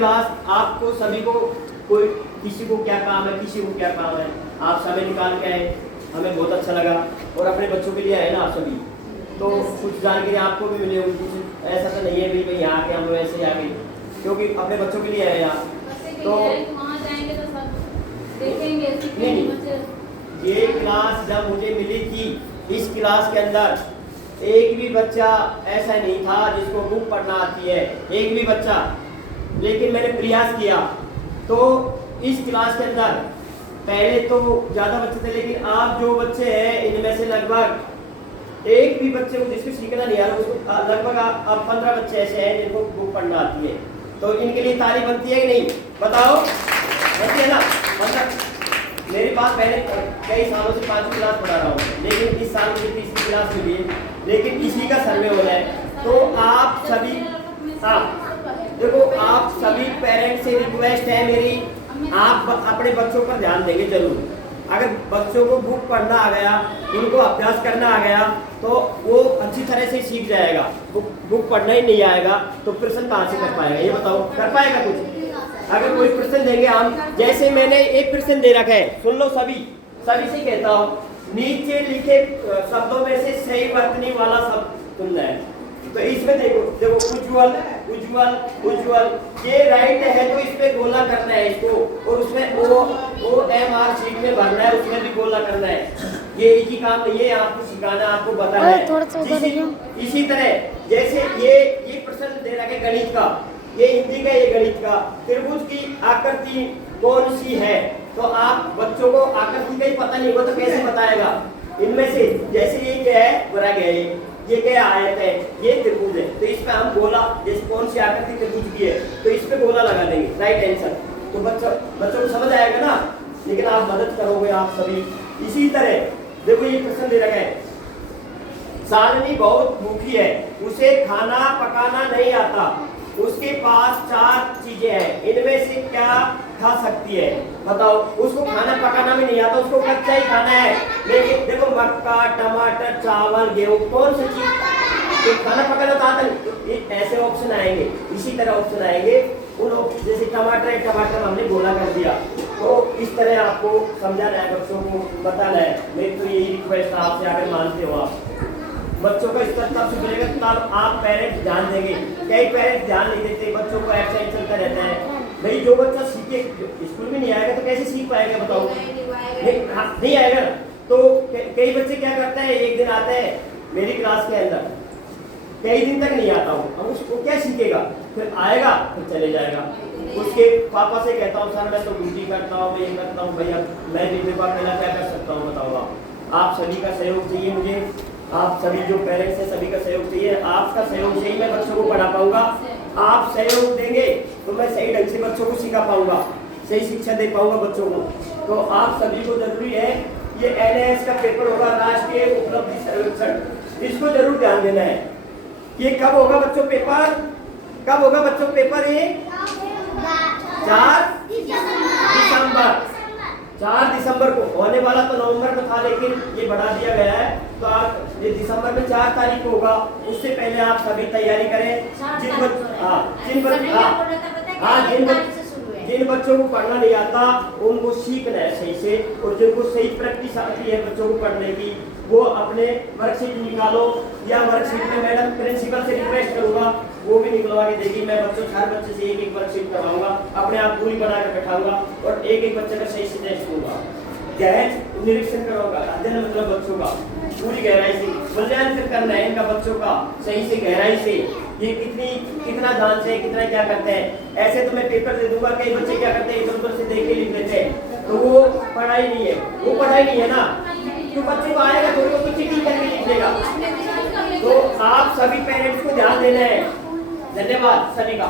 Class आपको सभी को कोई किसी को क्या काम है, किसी को क्या काम है, आप समय निकाल के आए, हमें बहुत अच्छा लगा। और अपने बच्चों के लिए आए ना आप सभी, तो कुछ जानकारी आपको भी मिले होगी। कुछ ऐसा तो नहीं है भी भाई यहाँ के हम वैसे आ गए, क्योंकि अपने बच्चों के लिए आए आप। तो वहाँ जाएंगे तो सब देखेंगे, नहीं, ये क्लास जब मुझे मिली थी, इस क्लास के अंदर एक भी बच्चा ऐसा नहीं था जिसको बुक पढ़ना आती है, एक भी बच्चा। लेकिन मैंने प्रयास किया, तो इस क्लास के अंदर पहले तो ज़्यादा बच्चे थे, लेकिन आप जो बच्चे हैं इनमें से लगभग एक भी बच्चे को जिसको सीखना नहीं आ रहा उसको लगभग अब 15 बच्चे ऐसे हैं जिनको बुक पढ़ना आती है। तो इनके लिए तारीफ बनती है कि नहीं, बताओ? बनती है ना? मतलब मेरी बात पहले कई सालों से 5वीं क्लास पढ़ा रहा हूँ, लेकिन इस साल मुझे 3री क्लास मिली है, लेकिन इसी का सर्वे हो रहा है। तो आप सभी, हाँ देखो, आप सभी पेरेंट्स से रिक्वेस्ट है मेरी, आप अपने बच्चों पर ध्यान देंगे जरूर। अगर बच्चों को बुक पढ़ना आ गया, उनको अभ्यास करना आ गया, तो वो अच्छी तरह से सीख जाएगा। बुक पढ़ना ही नहीं आएगा तो प्रश्न कहाँ से कर पाएगा, ये बताओ? कर पाएगा कुछ? अगर कोई प्रश्न देंगे हम, जैसे मैंने एक प्रश्न दे रखा है, सुन लो सभी से कहता हूँ, नीचे लिखे शब्दों में से सही वर्तनी वाला शब्द चुनना है। तो इसमें देखो उज्ज्वल उज्ज्वल उज्ज्वल, ये राइट है तो इस पे गोला करना है इसको, और उसमें ओ एम आर शीट में भरना है, उसमें भी गोला करना है। ये एक ही काम नहीं है, आपको सिखाना, आपको बताना है। इसी तरह जैसे ये प्रश्न दे रखा है गणित का, ये हिंदी का, ये गणित का, त्रिभुज की आकृति कौन सी है? तो आप बच्चों को आकृति का ही पता नहीं होगा तो कैसे बताएगा? इनमें से जैसे ये क्या है, भरा गया है, ये क्या आयत है, ये त्रिभुज है, तो इस पे हम गोला, जैसे कौन सी आकृति त्रिभुज की है तो इस पे गोला लगा देंगे, राइट आंसर। तो बच्चों को समझ आएगा ना, लेकिन आप मदद करोगे आप सभी। इसी तरह देखो ये प्रश्न दे रखा है, शालिनी बहुत भूखी है, उसे खाना पकाना नहीं आता, उसके पास 4 चीजें हैं, इनमें से क्या खा सकती है? बताओ। उसको खाना पकाना भी नहीं आता, उसको कच्चा ही खाना है। लेकिन देखो मक्का, टमाटर, चावल, गेहूं, कौन सी चीज तो खाना पकाना तो आता नहीं, ऐसे ऑप्शन आएंगे। इसी तरह ऑप्शन आएंगे उन, जैसे टमाटर हमने गोला कर दिया। तो इस तरह आपको समझाना है, बच्चों को बताना है। मेरी तो यही रिक्वेस्ट है आपसे, अगर मानते हो आप। बच्चों का स्तर तब सुधरेगा तब आप पेरेंट्स ध्यान देंगे। कई पेरेंट्स ध्यान नहीं देते, बच्चों को एक्सरसाइज चलता रहता है। नहीं, जो बच्चा सीखे, स्कूल में नहीं आएगा तो कैसे सीख पाएगा, बताओ? नहीं आएगा। तो कई बच्चे क्या करते हैं, एक दिन आते हैं मेरी क्लास के अंदर, कई दिन तक नहीं आता हूँ, अब उसको क्या सीखेगा? फिर आएगा फिर चले जाएगा। उसके पापा से कहता हूँ, सर मैं तो ड्यूटी करता हूँ, मैं ये करता हूँ, भैया मैं दिन में अकेला क्या कर सकता हूँ, बताओ? आप सभी का सहयोग चाहिए मुझे, आप सभी जो पेरेंट्स हैं सभी का सहयोग चाहिए। आपका सहयोग से ही मैं बच्चों को पढ़ा पाऊंगा। आप सहयोग देंगे तो मैं सही ढंग से बच्चों को सिखा पाऊंगा, सही शिक्षा दे पाऊंगा बच्चों को। तो आप सभी को जरूरी है, ये एनएएस का पेपर होगा, राष्ट्रीय उपलब्धि सर्वेक्षण, इसको जरूर ध्यान देना है। ये कब होगा बच्चों पेपर? कब होगा बच्चों पेपर? ये 4 दिसंबर। 4 दिसंबर को होने वाला तो नवंबर में था, लेकिन ये बढ़ा दिया गया है, तो आप ये दिसंबर में 4 तारीख को होगा। उससे पहले आप सभी तैयारी करें। जिन बच्चों को पढ़ना नहीं आता उनको सीखना है सही से, और जिनको सही प्रैक्टिस आती है बच्चों को पढ़ने की, वो अपने वर्कशीट निकालो, या वर्कशीट में मैडम प्रिंसिपल से रिक्वेस्ट करूंगा, वो भी निकलवा के देगी। मैं हर बच्चे से एक वर्कशीट करवाऊंगा, अपने आप पूरी बना कर बैठाऊंगा, और एक बच्चे का सही से टेस्ट दूंगा। गहन निरीक्षण करूंगा, अध्ययन मतलब बच्चों का पूरी गहराई से मूल्यांकन करना है इनका, बच्चों का सही से गहराई से, ये कितना जानते हैं, कितना क्या करते हैं। ऐसे तो मैं पेपर दे दूंगा, कई बच्चे क्या करते हैं इधर-उधर से देख के लिख लेते हैं, तो वो पढ़ाई नहीं है, वो पढ़ाई नहीं है ना। तो बच्चे को आएगा थोड़ी बहुत चीटिंग करके लिख लेगा। तो आप सभी पेरेंट्स को ध्यान देना है। धन्यवाद सभी का।